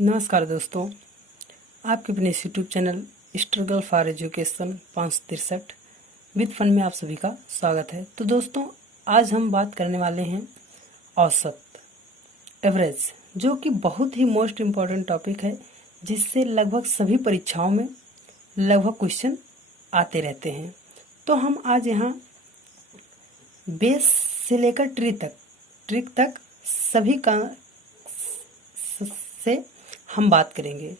नमस्कार दोस्तों, आपके अपने YouTube channel struggle for education 563 with fun में आप सभी का स्वागत है। तो दोस्तों, आज हम बात करने वाले हैं औसत, एवरेज, जो कि बहुत ही मोस्ट इम्पॉर्टेंट टॉपिक है, जिससे लगभग सभी परीक्षाओं में लगभग क्वेश्चन आते रहते हैं। तो हम आज यहाँ बेस से लेकर ट्रिक तक सभी का से हम बात करेंगे।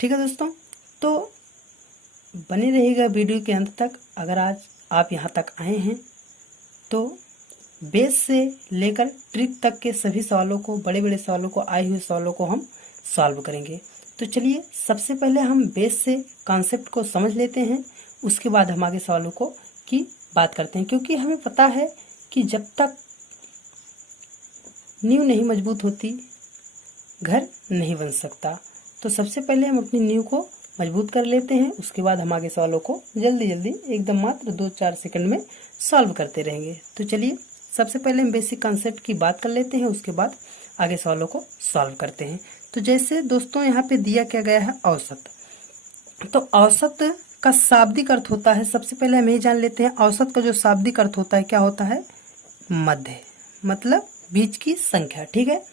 ठीक है दोस्तों, तो बने रहिएगा वीडियो के अंत तक। अगर आज आप यहाँ तक आए हैं तो बेस से लेकर ट्रिक तक के सभी सवालों को, बड़े बड़े सवालों को, आए हुए सवालों को हम सॉल्व करेंगे। तो चलिए, सबसे पहले हम बेस से कॉन्सेप्ट को समझ लेते हैं, उसके बाद हम आगे सवालों को की बात करते हैं। क्योंकि हमें पता है कि जब तक नींव नहीं मजबूत होती घर नहीं बन सकता। तो सबसे पहले हम अपनी नींव को मजबूत कर लेते हैं, उसके बाद हम आगे सवालों को जल्दी जल्दी एकदम मात्र 2-4 सेकंड में सॉल्व करते रहेंगे। तो चलिए, सबसे पहले हम बेसिक कॉन्सेप्ट की बात कर लेते हैं, उसके बाद आगे सवालों को सॉल्व करते हैं। तो जैसे दोस्तों यहाँ पे दिया क्या गया है, औसत। तो औसत का शाब्दिक अर्थ होता है, सबसे पहले हम ये जान लेते हैं, औसत का जो शाब्दिक अर्थ होता है क्या होता है, मध्य, मतलब बीच की संख्या। ठीक है।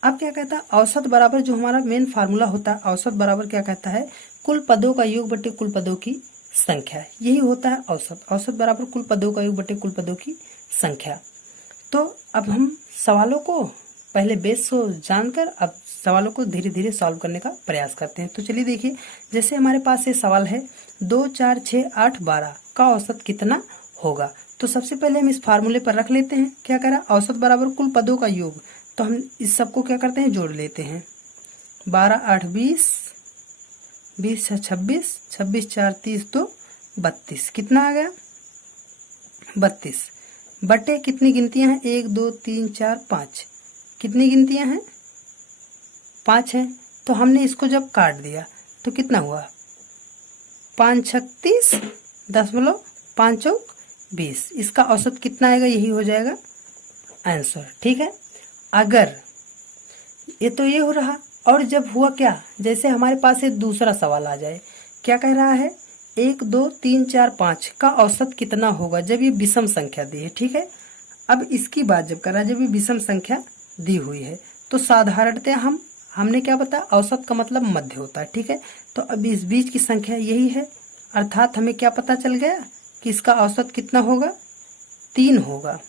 अब क्या कहता है, औसत बराबर जो हमारा मेन फार्मूला होता है, औसत बराबर क्या कहता है, कुल पदों का योग बटे कुल पदों की संख्या। यही होता है औसत। औसत बराबर कुल पदों का योग बटे कुल पदों की संख्या। तो अब हम सवालों को पहले बेस को जानकर अब सवालों को धीरे धीरे सॉल्व करने का प्रयास करते हैं। तो चलिए देखिए, जैसे हमारे पास ये सवाल है 2, 4, 6, 8, 12 का औसत कितना होगा। तो सबसे पहले हम इस फार्मूले पर रख लेते हैं, क्या करा, औसत बराबर कुल पदों का योग। तो हम इस सबको क्या करते हैं, जोड़ लेते हैं। 12, 8, 20, 20, 6, 26, 26, 4, 30, 2, 32। कितना आ गया, 32 बटे कितनी गिनतियां हैं, 1, 2, 3, 4, 5। कितनी गिनतियां हैं, 5 हैं। तो हमने इसको जब काट दिया तो कितना हुआ, 5 36 10,5 चौक 20। इसका औसत कितना आएगा, यही हो जाएगा आंसर। ठीक है। अगर ये तो ये हो रहा, और जब हुआ क्या, जैसे हमारे पास एक दूसरा सवाल आ जाए, क्या कह रहा है, 1, 2, 3, 4, 5 का औसत कितना होगा जब ये विषम संख्या दी है। ठीक है। अब इसकी बात जब कर रहा है, जब ये विषम संख्या दी हुई है, तो साधारणतः हमने क्या बताया, औसत का मतलब मध्य होता है। ठीक है। तो अब इस बीच की संख्या यही है, अर्थात हमें क्या पता चल गया कि इसका औसत कितना होगा, 3 होगा।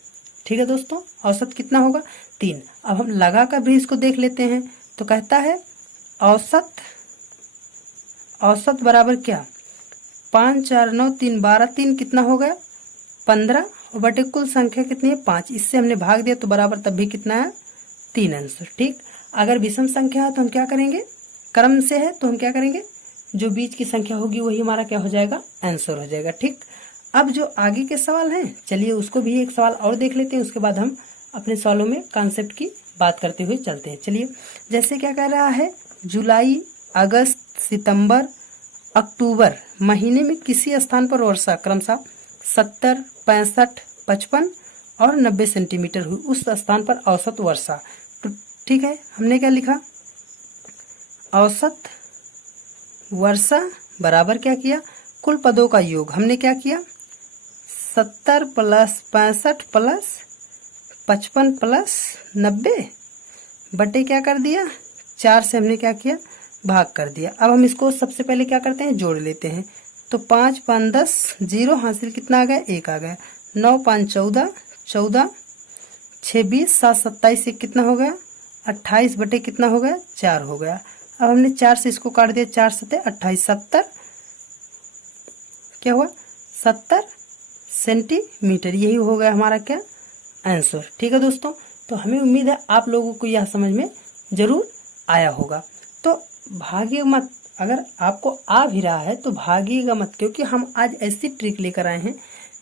ठीक है दोस्तों, औसत कितना होगा, 3। अब हम लगा कर भी इसको देख लेते हैं। तो कहता है औसत बराबर क्या, 5, 4, 9, 3, 12, 3 कितना हो गया, 15 और बटे कुल संख्या कितनी है, 5। इससे हमने भाग दिया तो बराबर तब भी कितना है, 3 आंसर। ठीक। अगर विषम संख्या है तो हम क्या करेंगे, क्रम से है तो हम क्या करेंगे, जो बीच की संख्या होगी वही हमारा क्या हो जाएगा, आंसर हो जाएगा। ठीक। अब जो आगे के सवाल हैं, चलिए उसको भी एक सवाल और देख लेते हैं, उसके बाद हम अपने सवालों में कॉन्सेप्ट की बात करते हुए चलते हैं। चलिए, जैसे क्या कह रहा है, जुलाई, अगस्त, सितंबर, अक्टूबर महीने में किसी स्थान पर वर्षा क्रमशः 70, 65, 55 और 90 सेंटीमीटर हुई, उस स्थान पर औसत वर्षा। तो ठीक है, हमने क्या लिखा, औसत वर्षा बराबर क्या किया, कुल पदों का योग। हमने क्या किया, 70 + 65 + 55 + 90 बटे क्या कर दिया, 4 से हमने क्या किया, भाग कर दिया। अब हम इसको सबसे पहले क्या करते हैं, जोड़ लेते हैं। तो 5, 5, 10, 0 हासिल कितना आ गया, 1 आ गया। 9, 5, 14, 14, 6, 20, 7, 27, एक कितना हो गया, 28 बटे कितना हो गया, 4 हो गया। अब हमने 4 से इसको काट दिया, 4 7 28, 70 क्या हुआ, 70 सेंटीमीटर। यही हो गया हमारा क्या, आंसर। ठीक है दोस्तों, तो हमें उम्मीद है आप लोगों को यह समझ में जरूर आया होगा। तो भागिए मत, अगर आपको आ भी रहा है तो भागिएगा मत, क्योंकि हम आज ऐसी ट्रिक लेकर आए हैं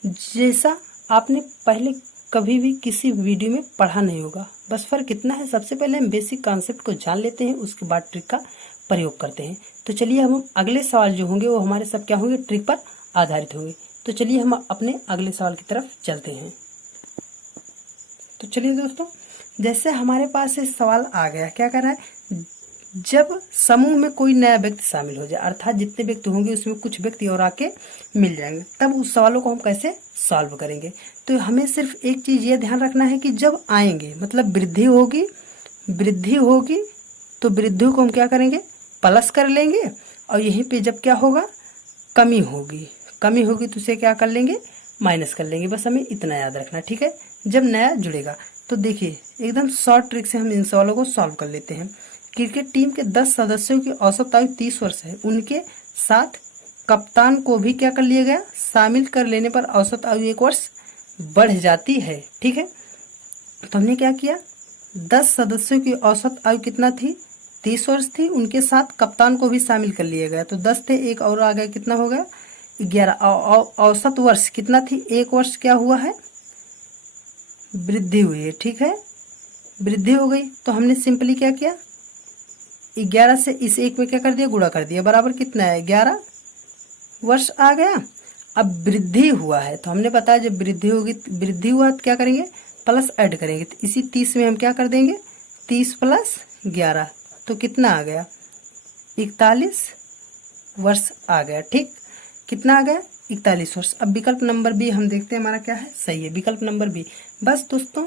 जैसा आपने पहले कभी भी किसी वीडियो में पढ़ा नहीं होगा। बस फर्क इतना है, सबसे पहले हम बेसिक कॉन्सेप्ट को जान लेते हैं, उसके बाद ट्रिक का प्रयोग करते हैं। तो चलिए, हम अगले सवाल जो होंगे वो हमारे सब क्या होंगे, ट्रिक पर आधारित होंगे। तो चलिए हम अपने अगले सवाल की तरफ चलते हैं। तो चलिए दोस्तों, जैसे हमारे पास ये सवाल आ गया, क्या कर रहा है, जब समूह में कोई नया व्यक्ति शामिल हो जाए, अर्थात जितने व्यक्ति होंगे उसमें कुछ व्यक्ति और आके मिल जाएंगे, तब उस सवालों को हम कैसे सॉल्व करेंगे। तो हमें सिर्फ एक चीज ये ध्यान रखना है कि जब आएंगे मतलब वृद्धि होगी तो वृद्धि को हम क्या करेंगे, प्लस कर लेंगे, और यहीं पे जब क्या होगा, कमी होगी तो उसे क्या कर लेंगे, माइनस कर लेंगे। बस हमें इतना याद रखना, ठीक है। जब नया जुड़ेगा तो देखिए एकदम शॉर्ट ट्रिक से हम इन सवालों को सॉल्व कर लेते हैं। क्रिकेट टीम के 10 सदस्यों की औसत आयु 30 वर्ष है, उनके साथ कप्तान को भी क्या कर लिया गया, शामिल कर लेने पर औसत आयु 1 वर्ष बढ़ जाती है, ठीक है। तो हमने क्या किया, 10 सदस्यों की औसत आयु कितना थी, 30 वर्ष थी, उनके साथ कप्तान को भी शामिल कर लिया गया, तो 10 थे, एक और आ गया, कितना हो गया 11। औसत वर्ष कितना थी, 1 वर्ष क्या हुआ है, वृद्धि हुई है, ठीक है, वृद्धि हो गई। तो हमने सिंपली क्या किया, 11 से इस 1 में क्या कर दिया, गुणा कर दिया, बराबर कितना है 11 वर्ष आ गया। अब वृद्धि हुआ है तो हमने बताया जब वृद्धि होगी, वृद्धि हुआ तो क्या करेंगे, प्लस ऐड करेंगे, तो इसी 30 में हम क्या कर देंगे, 30 प्लस 11 तो कितना आ गया, 41 वर्ष आ गया, ठीक। कितना आ गया, 41 वर्ष। अब विकल्प नंबर बी हम देखते हैं हमारा क्या है, सही है, विकल्प नंबर बी। बस दोस्तों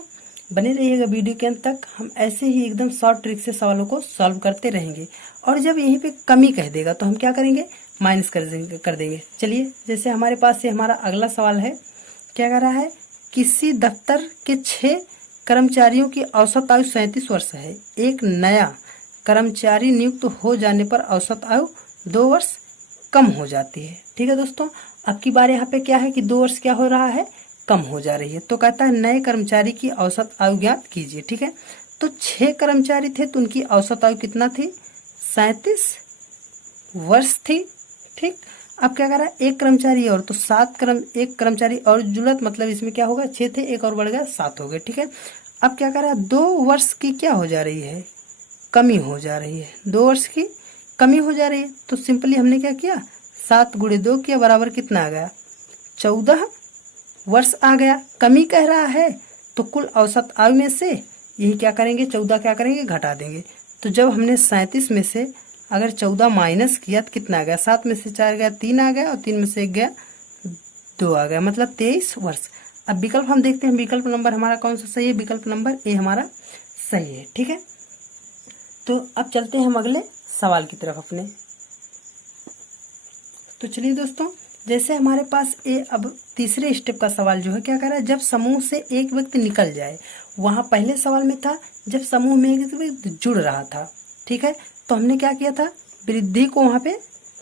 बने रहिएगा वीडियो के अंत तक, हम ऐसे ही एकदम शॉर्ट ट्रिक से सवालों को सॉल्व करते रहेंगे। और जब यहीं पे कमी कह देगा तो हम क्या करेंगे, माइनस कर देंगे। चलिए जैसे हमारे पास ये हमारा अगला सवाल है, क्या कह रहा है, किसी दफ्तर के 6 कर्मचारियों की औसत आयु 37 वर्ष है, एक नया कर्मचारी नियुक्त हो जाने पर औसत आयु 2 वर्ष कम हो जाती है, ठीक है दोस्तों। अब की बार यहाँ पे क्या है कि 2 वर्ष क्या हो रहा है, कम हो जा रही है। तो कहता है नए कर्मचारी की औसत आयु ज्ञात कीजिए, ठीक है। तो 6 कर्मचारी थे तो उनकी औसत आयु कितना थी, 37 वर्ष थी, ठीक। अब क्या कर रहा है, एक कर्मचारी और, तो एक कर्मचारी और जुड़त, मतलब इसमें क्या होगा, 6 थे, एक और बढ़ गया 7 हो गए, ठीक है। अब क्या कर रहा है, 2 वर्ष की क्या हो जा रही है, कमी हो जा रही है, 2 वर्ष की कमी हो जा रही है। तो सिंपली हमने क्या किया, 7 गुणे 2 किया, बराबर कितना आ गया, 14 वर्ष आ गया। कमी कह रहा है तो कुल औसत आयु में से यही क्या करेंगे, 14 क्या करेंगे, घटा देंगे। तो जब हमने 37 में से अगर 14 माइनस किया तो कितना आ गया, 7 में से 4 गया 3 आ गया, और 3 में से 1 गया 2 आ गया, मतलब 23 वर्ष। अब विकल्प हम देखते हैं, विकल्प नंबर हमारा कौन सा सही है, विकल्प नंबर ए हमारा सही है, ठीक है। तो अब चलते हैं हम अगले सवाल की तरफ अपने। तो चलिए दोस्तों, जैसे हमारे पास अब तीसरे स्टेप का सवाल जो है क्या कर रहा है, जब समूह से एक व्यक्ति निकल जाए, वहां पहले सवाल में था जब समूह में एक व्यक्ति जुड़ रहा था, ठीक है। तो हमने क्या किया था, वृद्धि को वहां पे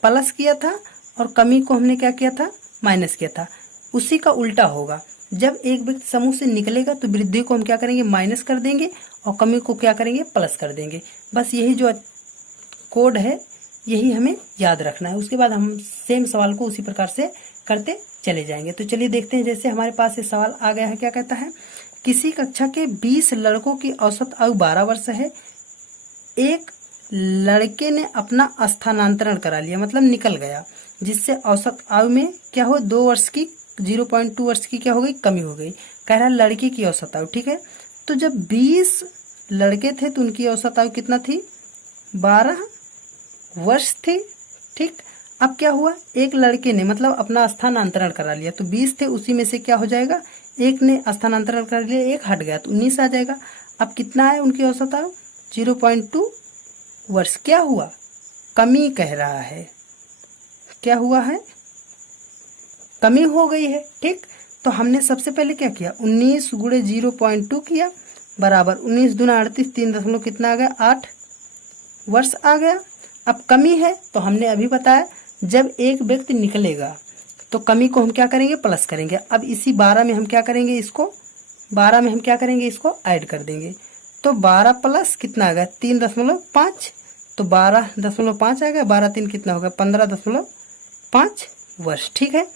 प्लस किया था और कमी को हमने क्या किया था, माइनस किया था। उसी का उल्टा होगा, जब एक व्यक्ति समूह से निकलेगा तो वृद्धि को हम क्या करेंगे, माइनस कर देंगे, और कमी को क्या करेंगे, प्लस कर देंगे। बस यही जो कोड है यही हमें याद रखना है, उसके बाद हम सेम सवाल को उसी प्रकार से करते चले जाएंगे। तो चलिए देखते हैं, जैसे हमारे पास ये सवाल आ गया है, क्या कहता है, किसी कक्षा के 20 लड़कों की औसत आयु 12 वर्ष है, एक लड़के ने अपना स्थानांतरण करा लिया, मतलब निकल गया, जिससे औसत आयु में क्या हो, 2 वर्ष की 0.2 वर्ष की क्या हो गई, कमी हो गई। कह रहा है लड़के की औसत आयु, ठीक है। तो जब 20 लड़के थे तो उनकी औसत आयु कितना थी, 12 वर्ष थी, ठीक। अब क्या हुआ, एक लड़के ने मतलब अपना स्थानांतरण करा लिया, तो 20 थे उसी में से क्या हो जाएगा, एक ने स्थानांतरण कर लिया, एक हट गया तो 19 आ जाएगा। अब कितना है उनकी औसत आयु, 0.2 वर्ष। क्या हुआ, कमी कह रहा है, क्या हुआ है, कमी हो गई है, ठीक। तो हमने सबसे पहले क्या किया, 19 गुणे 0.2 किया, बराबर 19 दूना 38, 3 दशमलव कितना आ गया, 8 वर्ष आ गया। अब कमी है तो हमने अभी बताया जब एक व्यक्ति निकलेगा तो कमी को हम क्या करेंगे, प्लस करेंगे। अब इसी 12 में हम क्या करेंगे, इसको 12 में हम क्या करेंगे, इसको ऐड कर देंगे। तो 12 प्लस कितना आ गया, 3.5, तो 12.5 आ गया, 12 3 कितना होगा, 15.5 वर्ष, ठीक है।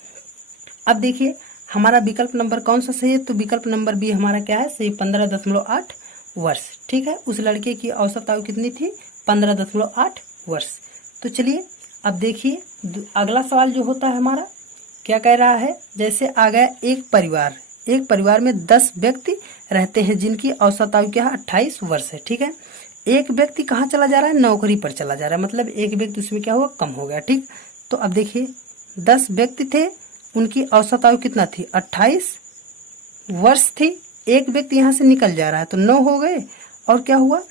अब देखिए हमारा विकल्प नंबर कौन सा सही है, तो विकल्प नंबर बी हमारा क्या है सही, 15.8 वर्ष, ठीक है। उस लड़के की औसत आयु कितनी थी, 15.8 वर्ष। तो चलिए अब देखिए अगला सवाल जो होता है हमारा क्या कह रहा है, जैसे आ गया एक परिवार में 10 व्यक्ति रहते हैं जिनकी औसत आयु क्या है, 28 वर्ष है, ठीक है। एक व्यक्ति कहाँ चला जा रहा है, नौकरी पर चला जा रहा है, मतलब एक व्यक्ति उसमें क्या हुआ, कम हो गया। ठीक, तो अब देखिए 10 व्यक्ति थे, उनकी औसत आयु कितना थी, 28 वर्ष थी। एक व्यक्ति यहाँ से निकल जा रहा है तो 9 हो गए, और क्या हुआ,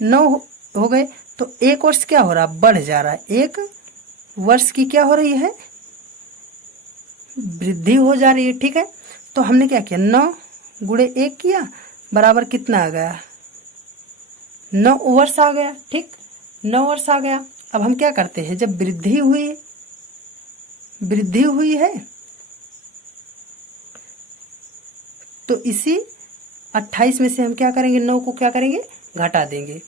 9 हो गए, तो एक वर्ष क्या हो रहा है, बढ़ जा रहा है। एक वर्ष की क्या हो रही है, वृद्धि हो जा रही है। ठीक है, तो हमने क्या किया, 9 गुणे 1 किया, बराबर कितना आ गया, 9 वर्ष आ गया। ठीक, 9 वर्ष आ गया। अब हम क्या करते हैं, जब वृद्धि हुई है तो इसी 28 में से हम क्या करेंगे, 9 को क्या करेंगे, घटा देंगे।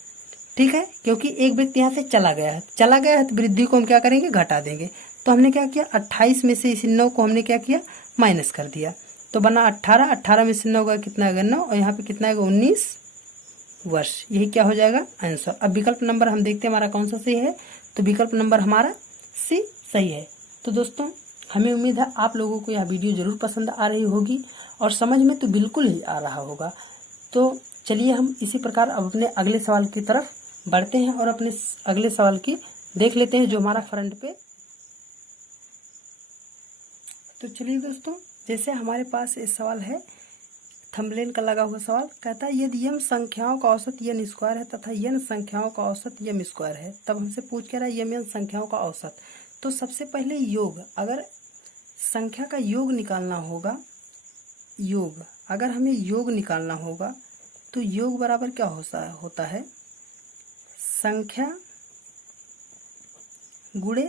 ठीक है, क्योंकि एक व्यक्ति यहाँ से चला गया है तो वृद्धि को हम क्या करेंगे, घटा देंगे। तो हमने क्या किया, 28 में से इसी 9 को हमने क्या किया, माइनस कर दिया, तो बना 18। 18 में से 9 का कितना आएगा, 9, और यहाँ पे कितना आएगा, 19 वर्ष। यही क्या हो जाएगा, आंसर। अब विकल्प नंबर हम देखते हैं हमारा कौन सा सही है, तो विकल्प नंबर हमारा सी सही है। तो दोस्तों, हमें उम्मीद है आप लोगों को यह वीडियो जरूर पसंद आ रही होगी और समझ में तो बिल्कुल ही आ रहा होगा। तो चलिए हम इसी प्रकार अब अपने अगले सवाल की तरफ बढ़ते हैं और अपने अगले सवाल की देख लेते हैं जो हमारा फ्रंट पे। तो चलिए दोस्तों, जैसे हमारे पास ये सवाल है, थंबनेल का लगा हुआ सवाल, कहता है यदि यम संख्याओं का औसत यन स्क्वायर है तथा यन संख्याओं का औसत यम स्क्वायर है, तब हमसे पूछ क्या रहा है, यम यन संख्याओं का औसत। तो सबसे पहले योग, अगर संख्या का योग निकालना होगा, योग अगर हमें योग निकालना होगा तो योग बराबर क्या होता है, संख्या गुणे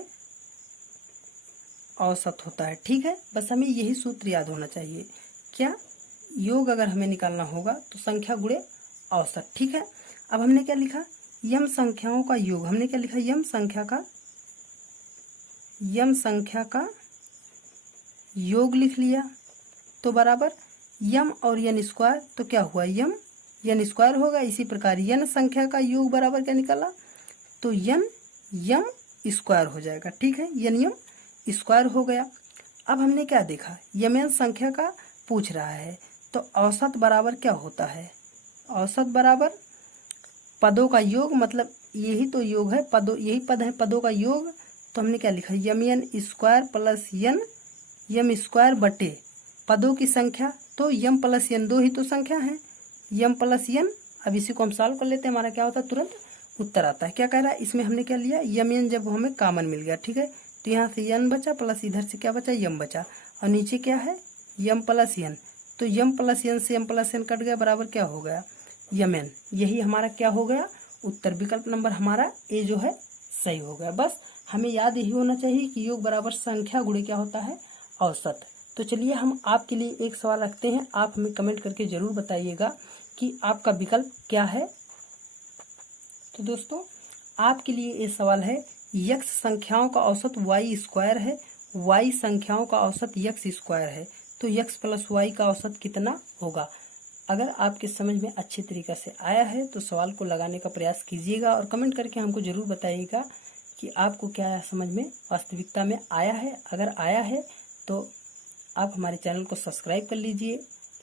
औसत होता है। ठीक है, बस हमें यही सूत्र याद होना चाहिए, क्या, योग अगर हमें निकालना होगा तो संख्या गुणे औसत। ठीक है, अब हमने क्या लिखा, यम संख्याओं का योग, हमने क्या लिखा, यम संख्या का योग लिख लिया, तो बराबर यम और यन स्क्वायर, तो क्या हुआ, यम यन स्क्वायर होगा। इसी प्रकार यन संख्या का योग बराबर क्या निकाला, तो यन यम स्क्वायर हो जाएगा। ठीक है, यन यम स्क्वायर हो गया। अब हमने क्या देखा, यम यन संख्या का पूछ रहा है, तो औसत बराबर क्या होता है, औसत बराबर पदों का योग, मतलब यही तो योग है, यही पद है पदों का योग। तो हमने क्या लिखा, यम यन स्क्वायर प्लस यन यम स्क्वायर बटे पदों की संख्या, तो यम प्लस यन 2 ही तो संख्या है, यम प्लस यन। अब इसी को हम सॉल्व कर लेते हैं, हमारा क्या होता है, तुरंत उत्तर आता है। क्या कह रहा है, इसमें हमने क्या लिया, यम यन जब हमें कॉमन मिल गया। ठीक है, तो यहाँ से यन बचा प्लस इधर से क्या बचा, यम बचा, और नीचे क्या है, यम प्लस यन, तो यम प्लस यन से यम प्लस यन कट गया, बराबर क्या हो गया, यम एन। यही हमारा क्या हो गया, उत्तर। विकल्प नंबर हमारा ए जो है सही हो गया। बस हमें याद यही होना चाहिए कि योग बराबर संख्या गुणे क्या होता है, औसत। तो चलिए हम आपके लिए एक सवाल रखते हैं, आप हमें कमेंट करके जरूर बताइएगा कि आपका विकल्प क्या है। तो दोस्तों, आपके लिए ये सवाल है, यक्स संख्याओं का औसत वाई स्क्वायर है, वाई संख्याओं का औसत यक्स स्क्वायर है, तो यक्स प्लस वाई का औसत कितना होगा। अगर आपके समझ में अच्छे तरीके से आया है तो सवाल को लगाने का प्रयास कीजिएगा और कमेंट करके हमको जरूर बताइएगा कि आपको क्या समझ में वास्तविकता में आया है। अगर आया है तो आप हमारे चैनल को सब्सक्राइब कर लीजिए,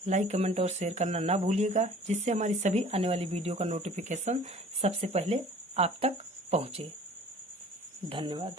लाइक कमेंट और शेयर करना ना भूलिएगा, जिससे हमारी सभी आने वाली वीडियो का नोटिफिकेशन सबसे पहले आप तक पहुँचे। धन्यवाद।